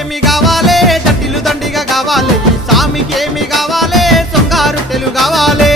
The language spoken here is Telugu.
ఏమి కావాలే జట్టిలు దండిగా కావాలి ఈ సామికి ఏమి కావాలే సొంగారు తెలు కావాలే